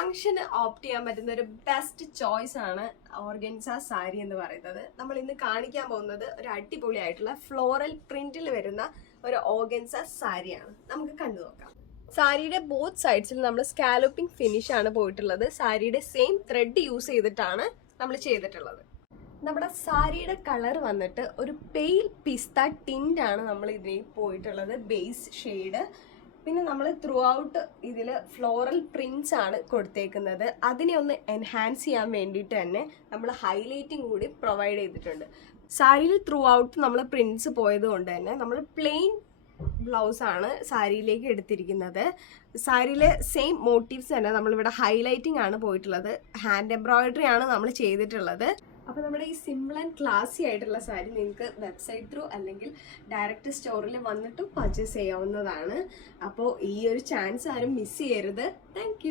ഫംഗ്ഷന് ഓപ്റ്റ് ചെയ്യാൻ പറ്റുന്ന ഒരു ബെസ്റ്റ് ചോയ്സ് ആണ് ഓർഗൻസ സാരി എന്ന് പറയുന്നത്. നമ്മൾ ഇന്ന് കാണിക്കാൻ പോകുന്നത് ഒരു അടിപൊളിയായിട്ടുള്ള ഫ്ലോറൽ പ്രിന്റിൽ വരുന്ന ഒരു ഓർഗൻസ സാരിയാണ്. നമുക്ക് കണ്ടു നോക്കാം. സാരിയുടെ ബോത്ത് സൈഡ്സിൽ നമ്മൾ സ്കാലോപ്പിംഗ് ഫിനിഷ് ആണ് പോയിട്ടുള്ളത്. സാരിയുടെ സെയിം ത്രെഡ് യൂസ് ചെയ്തിട്ടാണ് നമ്മൾ ചെയ്തിട്ടുള്ളത്. നമ്മുടെ സാരിയുടെ കളർ വന്നിട്ട് ഒരു പെയിൽ പിസ്ത ടിന്റ് ആണ് നമ്മൾ ഇതിൽ പോയിട്ടുള്ളത്, ബേസ് ഷെയ്ഡ്. പിന്നെ നമ്മൾ ത്രൂ ഔട്ട് ഇതിൽ ഫ്ലോറൽ പ്രിന്റ്സ് ആണ് കൊടുത്തേക്കുന്നത്. അതിനെ ഒന്ന് എൻഹാൻസ് ചെയ്യാൻ വേണ്ടിയിട്ട് തന്നെ നമ്മൾ ഹൈലൈറ്റിംഗ് കൂടി പ്രൊവൈഡ് ചെയ്തിട്ടുണ്ട്. സാരിയിൽ ത്രൂ ഔട്ട് നമ്മൾ പ്രിന്റ്സ് പോയത് കൊണ്ട് തന്നെ നമ്മൾ പ്ലെയിൻ ബ്ലൗസ് ആണ് സാരിയിലേക്ക് എടുത്തിരിക്കുന്നത്. സാരിയിലെ സെയിം മോട്ടീവ്സ് തന്നെ നമ്മളിവിടെ ഹൈലൈറ്റിംഗ് ആണ് പോയിട്ടുള്ളത്. ഹാൻഡ് എംബ്രോയിഡറി ആണ് നമ്മൾ ചെയ്തിട്ടുള്ളത്. അപ്പോൾ നമ്മുടെ ഈ സിമ്പിൾ ആൻഡ് ക്ലാസി ആയിട്ടുള്ള സാരി നിങ്ങൾക്ക് വെബ്സൈറ്റ് ത്രൂ അല്ലെങ്കിൽ ഡയറക്റ്റ് സ്റ്റോറിൽ വന്നിട്ടും പർച്ചേസ് ചെയ്യാവുന്നതാണ്. അപ്പോൾ ഈ ഒരു ചാൻസ് ആരും മിസ് ചെയ്യരുത്. താങ്ക്